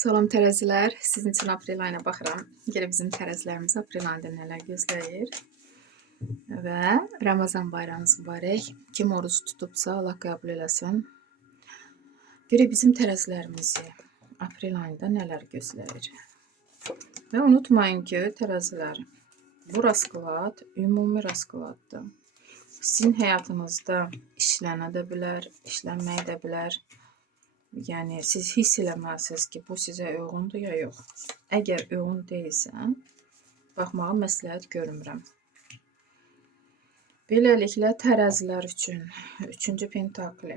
Salam tərəzilər, sizin üçün aprel ayına baxıram. Gəlin bizim tərəzilərimiz aprel ayında nələr gözləyir. Və Ramazan bayramınız mübarək. Kim oruç tutubsa, Allah qəbul eləsin. Görək bizim tərəzilərimizi aprel ayında nələr gözləyir. Və unutmayın ki, tərəzilər, bu rasklat ümumi rasklatdır. Sizin həyatınızda işlənə də bilər, işlənməyə də bilər. Yəni, siz hiss eləməlisiniz ki, bu sizə uyğundur ya yox. Əgər uyğun deyilsə, baxmağı məsləhət görmürəm. Beləliklə, tərəzilər üçün 3-cü pentakli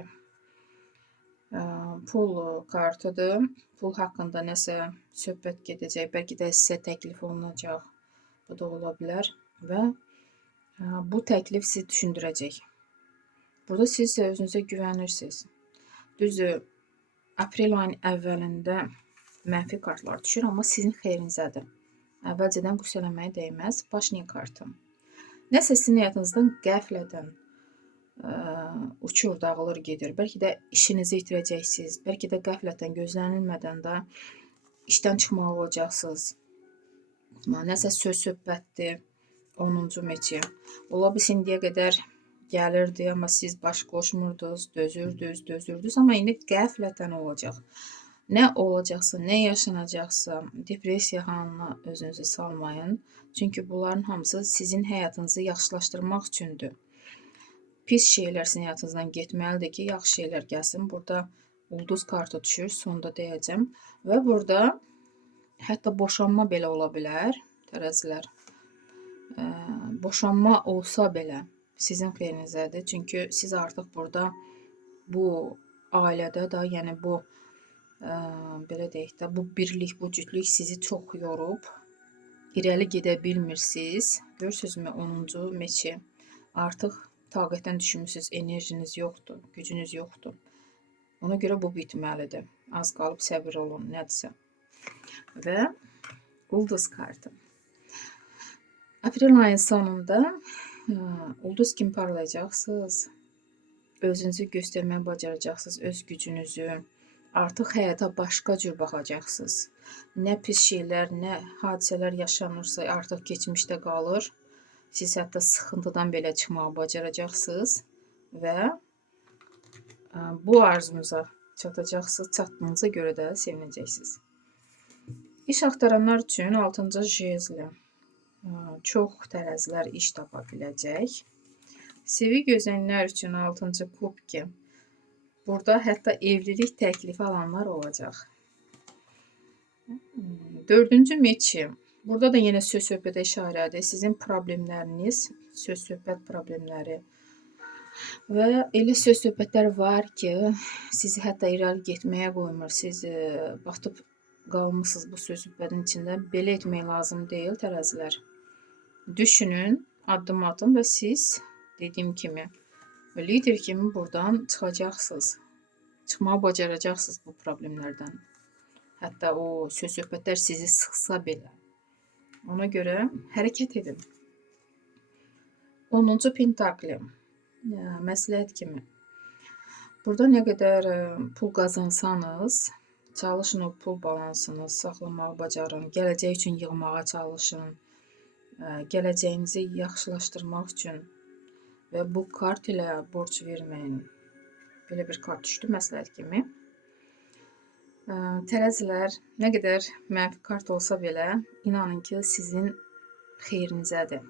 pul kartıdır. Pul haqqında nəsə söhbət gedəcək, bəlkə də sizə təklif olunacaq. Bu da ola bilər və bu təklif sizi düşündürəcək. Burada siz özünüzə güvənirsiniz. Düzdür, aprel ayının əvvəlində mənfi kartlar düşür, amma sizin xeyrinizədir. Əvvəlcədən qüssə eləməyə dəyməz. Başniyə kartı. Nəsə sizin həyatınızdan qəflətən uçur, dağılır, gedir. Bəlkə də işinizi itirəcəksiniz. Bəlkə də qəflətən, gözlənilmədən də işdən çıxmalı olacaqsınız. Nəsə söz-söhbətdir. 10-cu meçi. Ola bilsin indiyə qədər gəlirdi, amma siz baş qoşmurdunuz, dözürdünüz, amma indi qəflətən olacaq. Nə olacaqsa, nə yaşanacaqsa, depressiya halına özünüzü salmayın. Çünki bunların hamısı sizin həyatınızı yaxşılaşdırmaq üçündür. Pis şeylər sizin həyatınızdan getməlidir ki, yaxşı şeylər gəlsin. Burada ulduz kartı düşür, sonda deyəcəm. Və burada hətta boşanma belə ola bilər, tərəzilər. Boşanma olsa belə sizin xeyrinizədir. Çünki siz artıq burada bu ailədə də, yəni bu belə deyək də, bu birlik, bu cütlük sizi çox yorub, irəli gedə bilmirsiniz. Görürsünüzmü 10-cu meçi? Artıq taqətdən düşmüsünüz, enerjiniz yoxdur, gücünüz yoxdur. Ona görə bu bitməlidir. Az qalıb səbir olun, nədirsə. Və ulduz kartı. Aprel ayının sonunda ulduz kimi parlayacaqsınız. Özünüzü göstərməyə bacaracaqsınız, öz gücünüzü. Artıq həyata başqa cür baxacaqsınız. Nə pis şeylər, nə hadisələr yaşanırsa artıq keçmişdə qalır. Siz hətta sıxıntıdan belə çıxmağı bacaracaqsınız və bu arzunuza çatacaqsınız. Çatdığınıza görə də sevinəcəksiniz. İş axtaranlar üçün 6-cı jezli. Çox tərəzilər iş tapa biləcək. Sevgi gözləyənlər üçün 6-cı kubki. Burada hətta evlilik təklifi alanlar olacaq. 4-cü meçi. Burada da yenə söz-söhbətə işarədir. Sizin problemləriniz, söz-söhbət problemləri. Və elə söz-söhbətlər var ki, sizi hətta irəli getməyə qoymur. Siz batıb qalmışsınız bu söz-söhbətin içində. Belə etmək lazım deyil, tərəzilər. Düşünün, addım atın və siz, dediyim kimi, lider kimi buradan çıxacaqsınız. Çıxmağı bacaracaqsınız bu problemlərdən. Hətta o söz-söhbətlər sizi sıxsa belə. Ona görə hərəkət edin. 10-cu pentakli. Məsləhət kimi. Burada nə qədər pul qazansanız, çalışın o pul balansını saxlamağı bacarın. Gələcək üçün yığmağa çalışın. Gələcəyinizi yaxşılaşdırmaq üçün və bu kart ilə borc verməyin. Belə bir kart düşdü məsləhət kimi. Tərəzilər, nə qədər mənfi kart olsa belə, inanın ki, sizin xeyrinizədir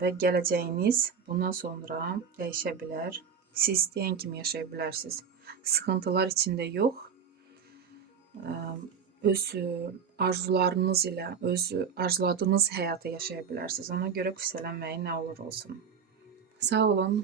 və gələcəyiniz bundan sonra dəyişə bilər. Siz istəyən kimi yaşaya bilərsiniz. Sıxıntılar içində yox, öz arzularınız ilə, öz arzuladığınız həyatı yaşaya bilərsiniz. Ona görə qüssələnməyin nə olur olsun. Sağ olun.